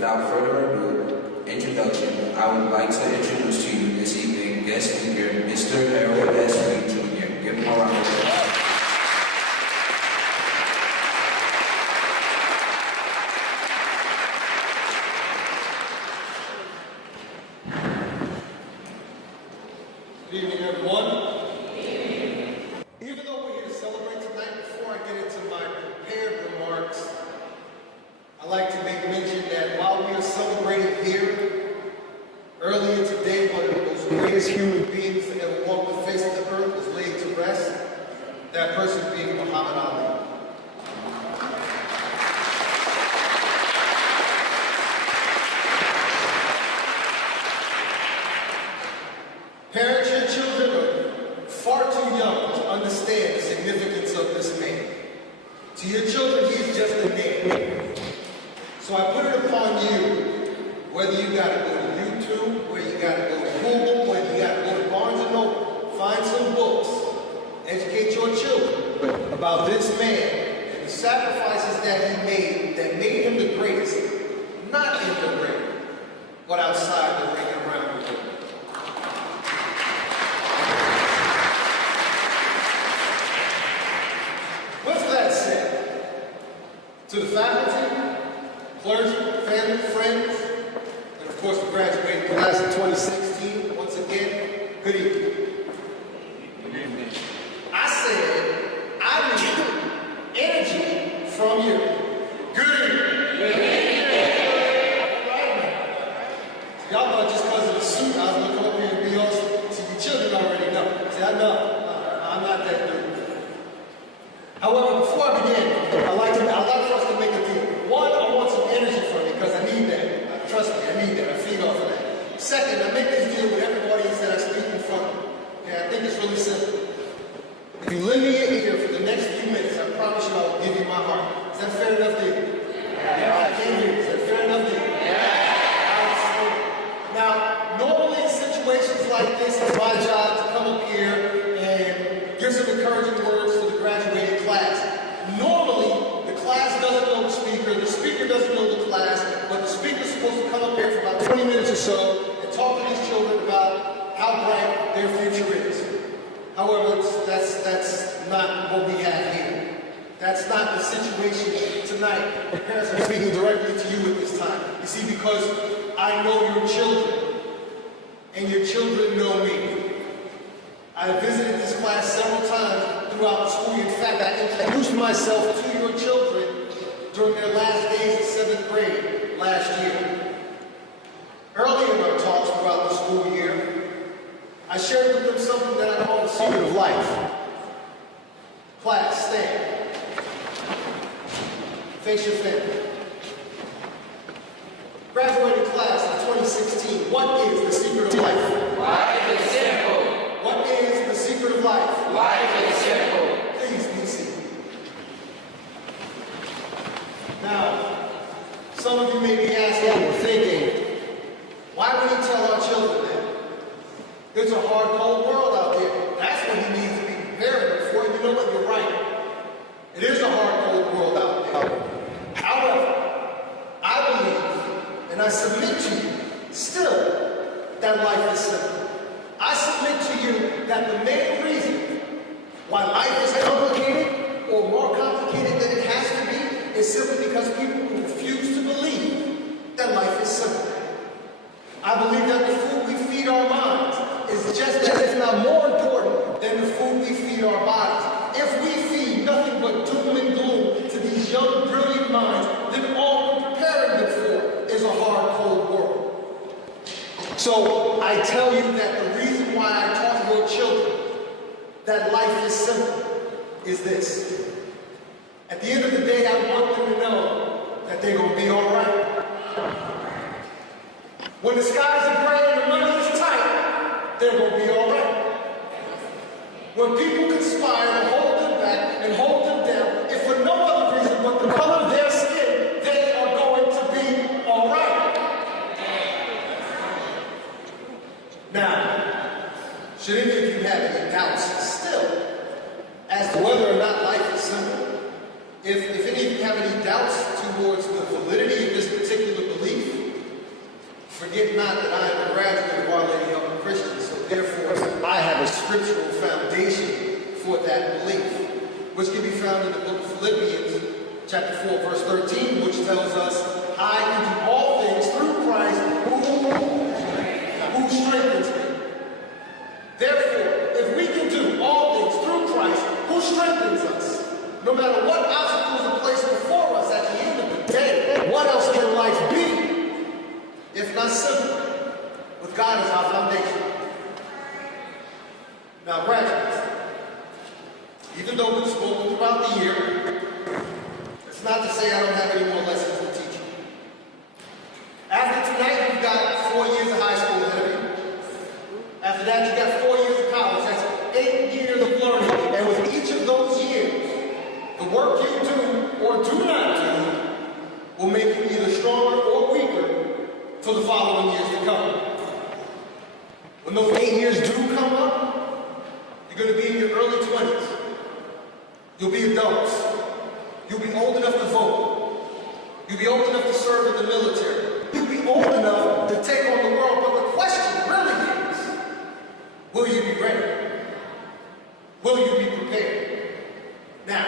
without further ado, introduction, I would like to introduce to you this evening guest speaker, Mr. Harold S. Reed Jr. Give him a round of applause. Good evening, everyone. Even though we're here to celebrate tonight, before I get into my prepared remarks, I'd like to make mention that while we are celebrating here, earlier today, one of the most greatest human beings that ever walked the face of the earth was laid to rest, that person being Muhammad Ali. Parents, your children are far too young to understand the significance of this man. To your children, he's just a name. So I put it upon you, whether you got to go to YouTube, whether you got to go to Google, whether you got to go to Barnes & Noble, find some books, educate your children about this man and the sacrifices that he made him the greatest, not in the ring, but outside the ring and around the ring. With that said, to the faculty, clergy, family, friends, and of course the graduating class of 2016, once again, good evening. Good evening. I said, I need energy from you. Good evening. Good evening. Right now. So y'all thought just because of the suit, I was going to come up here and be on, so your children already know. See, I know, I'm not that dude. However, before I begin, I'd like for us to make a deal. One, I want some energy from you because I need that. Trust me, I need that. I feed off of that. Second, I make this deal with everybody that I speak in front of. Okay, I think it's really simple. If you lend me your ear for the next few minutes, I promise you I will give you my heart. Is that fair enough to you? Yeah. I can't hear you. Is that fair enough to you? Yeah. Now, normally in situations like this, it's my job to come up here and give some encouraging words to the graduating class. Normally, the class doesn't know the speaker doesn't know the class, but the speaker's supposed to come up here for about 20 minutes or so and talk to these children about how bright their future is. However, that's not what we have here. That's not the situation tonight. Your parents are speaking directly to you at this time. You see, because I know your children, and your children know me. I have visited this class several times throughout the school year. In fact, I introduced myself to your children during their last days of 7th grade last year. Early in our talks throughout the school year, I shared with them something that I call the secret of life. Class, stand. Face your family. Graduating class of 2016, what is the secret of life? Life is simple. What is the secret of life? Life is simple. Please be seated. Now, some of you may be asking or thinking, why would he tell our children that? There's a hard, cold world out there. That's what he needs to be preparing for. You know what? You're right. It is a hard, cold world out there. However, I believe, and I submit to you, still, that life is simple. I submit to you that the main reason why life is complicated or more complicated than it has to be is simply because people refuse to believe that life is simple. I believe that the food we feed our minds is just as, if not more important than the food we feed our bodies. If we feed nothing but doom and gloom to these young, brilliant minds, then all we're preparing them for is a hard, cold world. So I tell you that the reason why I taught your children that life is simple is this. At the end of the day, I want them to know that they're going to be all right. When the skies are gray and the money is tight, they're going to be all right. When people conspire to hold them back and hold them down, if for no other reason but the color of their skin, they are going to be all right. Now, should any of you have any doubts still as to whether or not life is simple, if any of you have any doubts towards the validity of this particular belief, Think not that I am a graduate of Our Lady of the Christians, so therefore I have a scriptural foundation for that belief, which can be found in the book of Philippians, chapter 4, verse 13, which tells us, I can do all things through Christ who strengthens me. Therefore, if we can do all things through Christ who strengthens us, no matter what obstacles are placed before us at the end of the day, what else can life be if not simple, with God as our foundation? Now, graduates, even though we've spoken throughout the year, it's not to say I don't have any more lessons to teach you. After tonight, you've got 4 years of high school ahead of you. After that, you've got 4 years of college. That's 8 years of learning. And with each of those years, the work you do or do not do will make you either stronger or weaker for the following years to come. When those 8 years do come up, you're going to be in your early 20s. You'll be adults. You'll be old enough to vote. You'll be old enough to serve in the military. You'll be old enough to take on the world. But the question really is, will you be ready? Will you be prepared? Now,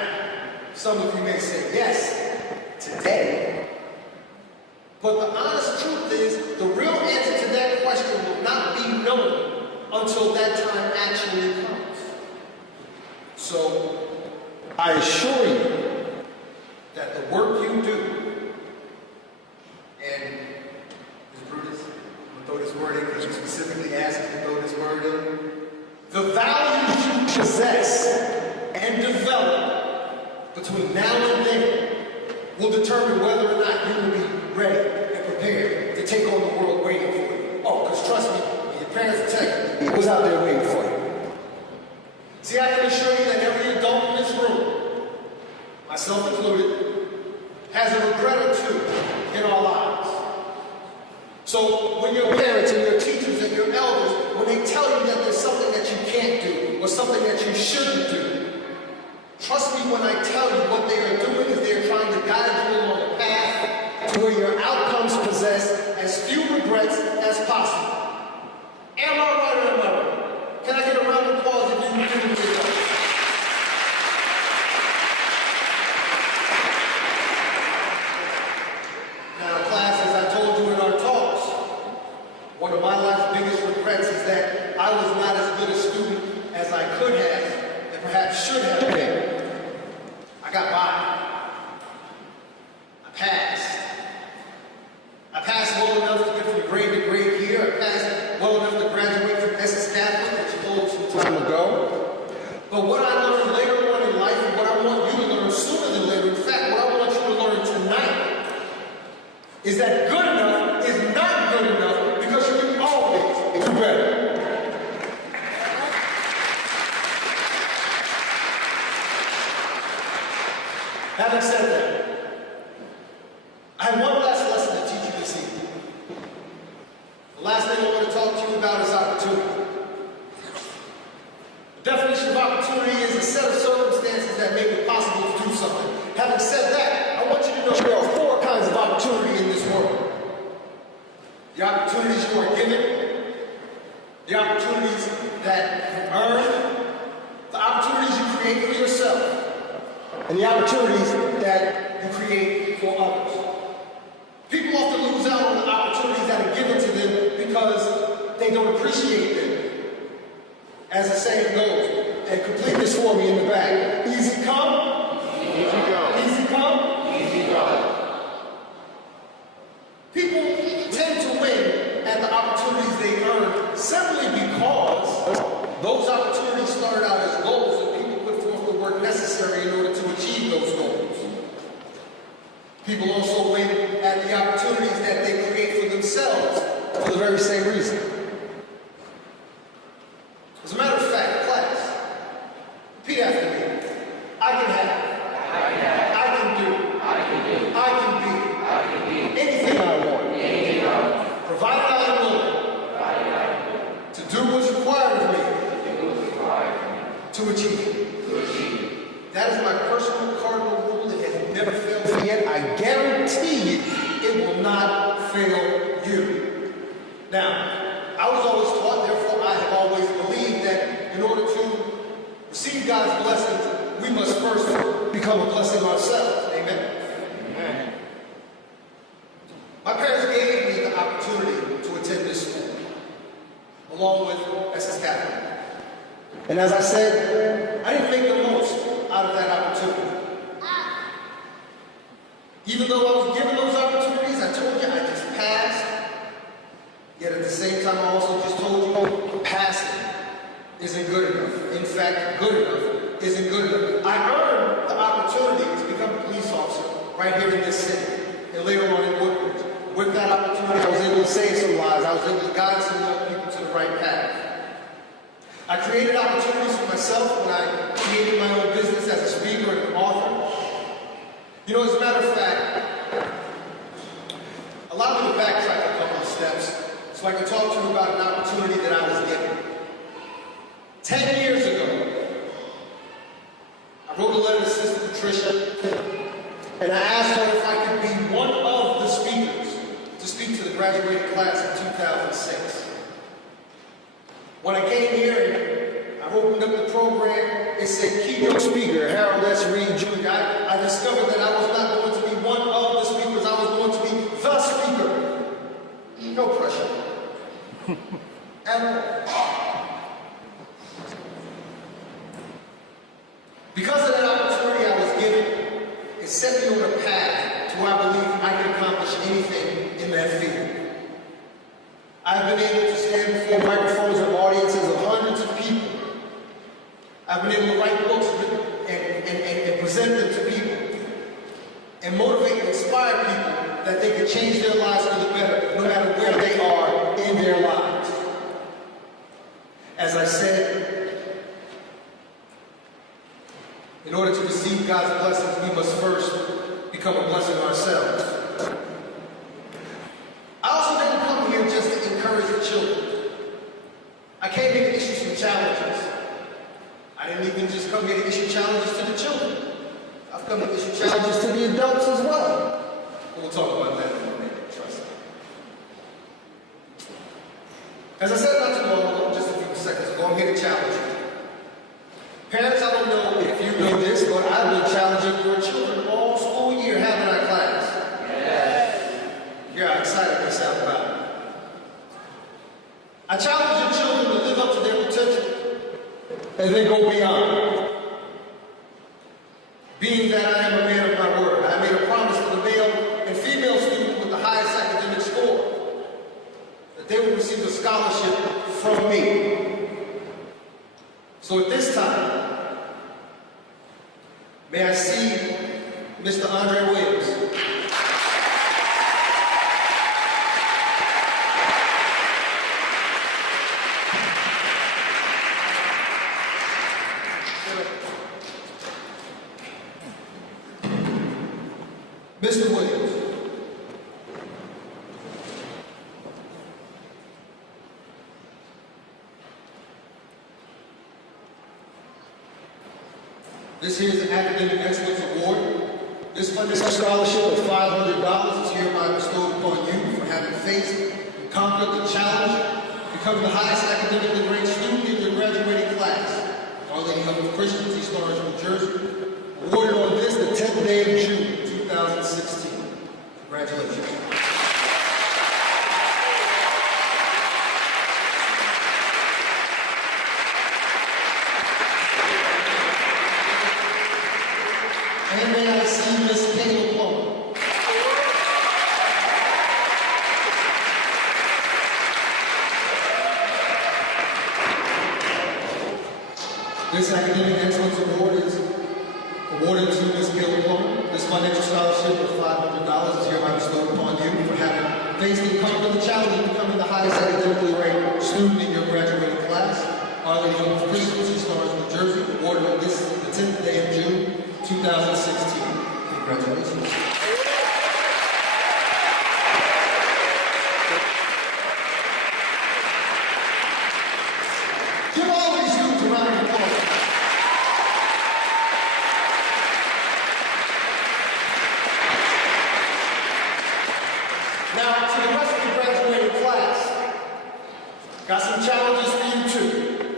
some of you may say yes, today. But the honest truth is, the real answer to that question will not be known until that time actually comes. So, I assure you that the work you do, and Ms. Brutus, I'm going to throw this word in because you specifically asked me to throw this word in. The values you possess and develop between now and then will determine whether or not you will be ready and prepared to take on the world waiting for you. Oh, because trust me, your parents will tell you, it was out there waiting for you. See, I can assure you that every adult in this room, myself included, has a regret or two in our lives. So when your parents and your teachers and your elders, when they tell you that there's something that you can't do or something that you shouldn't do, trust me when I tell you what they are doing is they're trying to guide you along a path to where your outcomes possess as few regrets as possible. Am I right or am I right? Can I get a round of applause if you do this? Now, class, as I told you in our talks, one of my life's biggest regrets is that I was not as good a student as I could have and perhaps should have been. I got by. I passed. I passed well enough to get from grade to grade here. I passed well enough to graduate from SS Catholic, which told some time ago. But what I learned later on in life and what I want you to learn sooner than later, in fact, what I want you to learn tonight, is that good enough is not good enough because you can always do better. Having said that, I have one last lesson to teach you this evening. The last thing I want to talk to you about is opportunity. The definition of opportunity is a set of circumstances that make it possible to do something. Having said that, I want you to know there are 4 kinds of opportunity in this world. The opportunities you are given, the opportunities that you earn, the opportunities you create for yourself, and the opportunities that you create for others. People often lose out on the opportunities that are given to them because they don't appreciate them. As the saying goes, and complete this for me in the back, easy come, easy go. Easy come, easy go. People tend to win at the opportunities they earn simply because those opportunities started out as goals and people put forth the work necessary in order to achieve those goals. People also win at the opportunities that they create for themselves for the very same reason. As a matter of fact, class, repeat after me. I can have. I can do. I can be. Anything I want. Provided I am willing to do what's required of me to achieve it. That is my personal cardinal rule that has never failed me yet. I guarantee you it will not fail you. Now, I was always taught, therefore I have always believed that in order to receive God's blessings, we must first become a blessing ourselves. Amen? Amen. My parents gave me the opportunity to attend this school, along with SS Catholic. And as I said, I didn't make the most out of that opportunity. Even though I was given those opportunities, I told you I just passed. Yet at the same time, I also just told you passing isn't good enough. In fact, good enough isn't good enough. I earned the opportunity to become a police officer right here in this city, and later on in Woodbridge. With that opportunity, I was able to save some lives. I was able to guide some young people to the right path. I created opportunities for myself when I created my own business as a speaker and an author. You know, as a matter of fact, allow me to backtrack a couple of steps so I can talk to you about an opportunity that I was given. 10 years ago, I wrote a letter to Sister Patricia, and I asked her if I could be one of the speakers to speak to the graduating class in 2006. When I came here and I opened up the program, it said Keynote speaker, Harold S. Reed Jr. I discovered that I was not going to be one of the speakers, I was going to be the speaker. No pressure. And because of that opportunity I was given, it set me on a path to where I believe I can accomplish anything in that field. I've been able to stand before microphones and audiences of hundreds of people. I've been able to write books and present them to people and motivate and inspire people that they can change their lives for the better no matter where they are in their lives. As I said, in order to receive God's blessings, we must first become a blessing ourselves. I also didn't come here just to encourage the children. I came here to issue some challenges. I didn't even just come here to issue challenges to the children. I've come to issue challenges to the adults as well. We'll talk about that in a minute, trust me. As I said not too long ago, just a few seconds ago, I'm here to challenge you. Parents, I don't know if you know this, but I've been challenging your children all school year having our class. Yes. Hear how excited they sound about it. I challenge your children to live up to their potential and then go beyond. Being that I am a man of my word, I made a promise to the male and female student with the highest academic score that they will receive a scholarship from me. So at this time, may I see Mr. Andre Williams. Mr. Williams. This here is an Academic Excellence Award. This funded scholarship of $500 is hereby bestowed upon you for having faced and conquered the challenge, becoming the highest academically ranked student in your graduating class. Our Lady of Christians, East Orange, New Jersey, awarded on this the 10th day of June, 2016. Congratulations. And may I see Miss Kayla Plummer. This Academic Excellence Award is awarded to Ms. Kayla Plummer. This financial scholarship of $500 is hereby bestowed upon you for having faced and conquered the challenge of becoming the highest academically ranked student in your graduating class. Our Lady of Christians, East Orange, New Jersey, awarded on this the 10th day of June, 2016. Congratulations. Give all these students a round of applause. Now, to the rest of the graduating class, got some challenges for you too.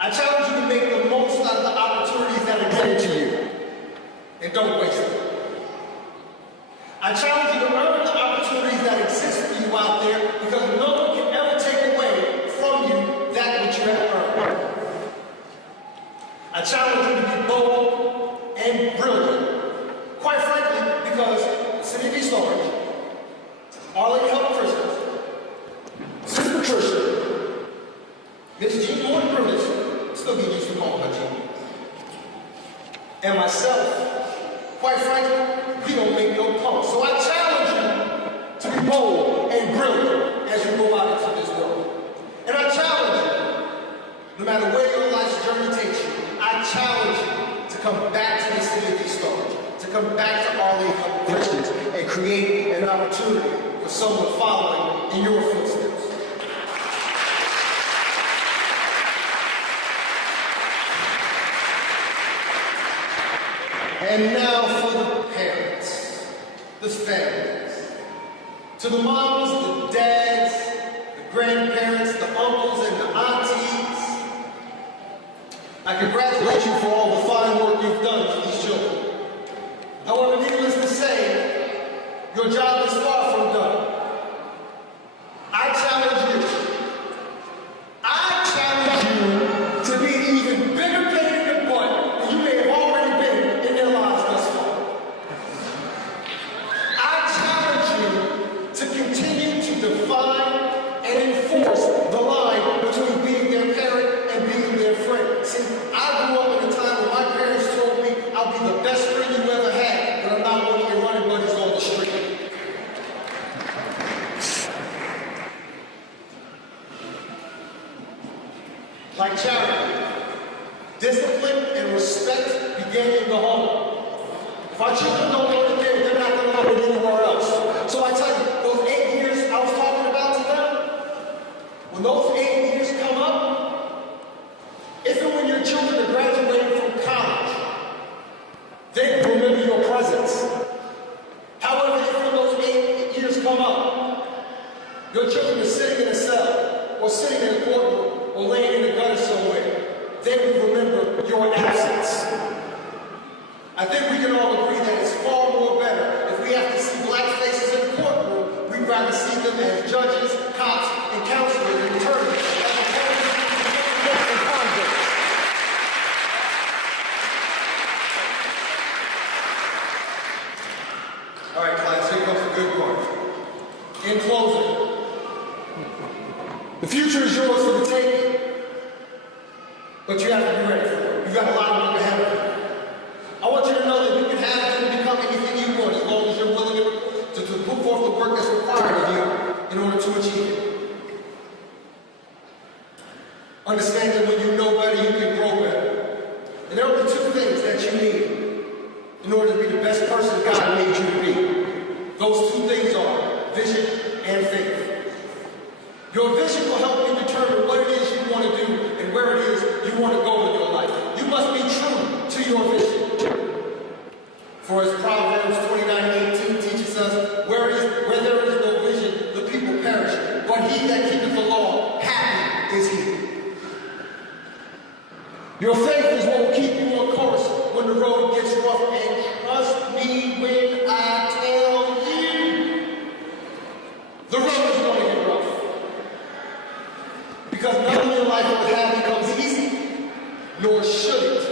I challenge you to make the most out of the opportunities that are given to you, and don't waste them. I challenge you to earn the opportunities that exist for you out there, because no one can ever take away from you that which you have earned. I challenge you to be bold and brilliant. Quite frankly, because the City of East Orange, Our Lady Help Christians, Sister Patricia, Miss Jean Morton Brunis, still get used to calling her Jean, and myself, quite frankly, we don't make no punks. So I challenge you to be bold and brilliant as you go out into this world. And I challenge you, no matter where your life's journey takes you, I challenge you to come back to the City of East Orange, to come back to Our Lady Help Christians and create an opportunity for someone following in your footsteps. And now for the parents, the families, to the moms, the dads, the grandparents, the uncles, and the aunties. I congratulate you for all the fine work you've done for these children. However, needless to say, your job is far from done. I challenge you to be an even bigger pain in the butt than you may have already been in their lives thus far. I challenge you to continue to define and enforce the line between being their parent and being their friend. See, I grew up in a time when my parents told me I'll be the best friend you ever had, but I'm not one of your running buddies on the street. Like charity, discipline and respect begin in the home. If our children don't learn it there, they're not going to learn it anywhere else. So I tell you, those 8 years I was talking about to them, when those 8 years come up, if and when your children are graduating from college, they remember your presence. However, if when those 8 years come up, your children are sitting in a cell, or sitting in a courtroom, or laying in the gutter somewhere, they will remember your absence. I think we can all agree that it's far more better if we have to see black faces in the courtroom, we'd rather see them as judges, cops, and counselors and attorneys as opposed to convicts. All right, class, here comes the good part. In closing, the future is yours for the taking, but you have to be ready for it. You've got a lot of work ahead of you. I want you to know that you can have it and become anything you want as long as you're willing to put forth the work that's required of you in order to achieve it. Understand that when you know better, you can grow better. And there are only two things that you need in order to be the best person God made you to be. Those two things are vision and faith. Your vision will help you determine what it is you want to do and where it is you want to go in your life. You must be true to your vision. For as Proverbs 29:18 teaches us, where there is no vision, the people perish. But he that keepeth the law, happy is he. Your faith is what will keep you on course when the road gets rough. And trust me when I tell you, the road is going to get rough. Because nothing in life that have becomes easy, nor should it.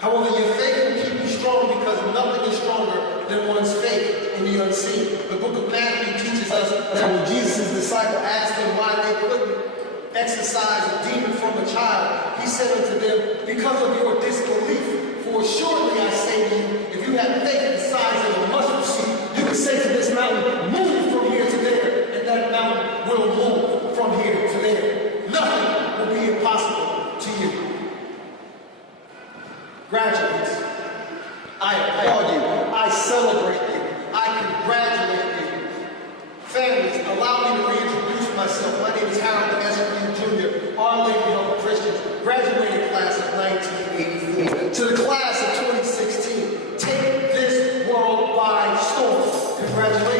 However, your faith will keep you strong because nothing is stronger than one's faith in the unseen. The book of Matthew teaches us that when Jesus' disciple asked him why they couldn't exorcise a demon from a child, he said unto them, because of your disbelief. For surely I say to you, if you have faith the size of a mustard seed, you can say to this mountain, move from here to there, and that mountain will move from here to there. Nothing will be impossible to you. Graduates, I applaud you, I celebrate you, I congratulate you. Families, allow me to reintroduce myself. My name is Harold S. Jr., Our Lady Help Christians, graduating class of 1984. To the class of 2016, take this world by storm. Congratulations.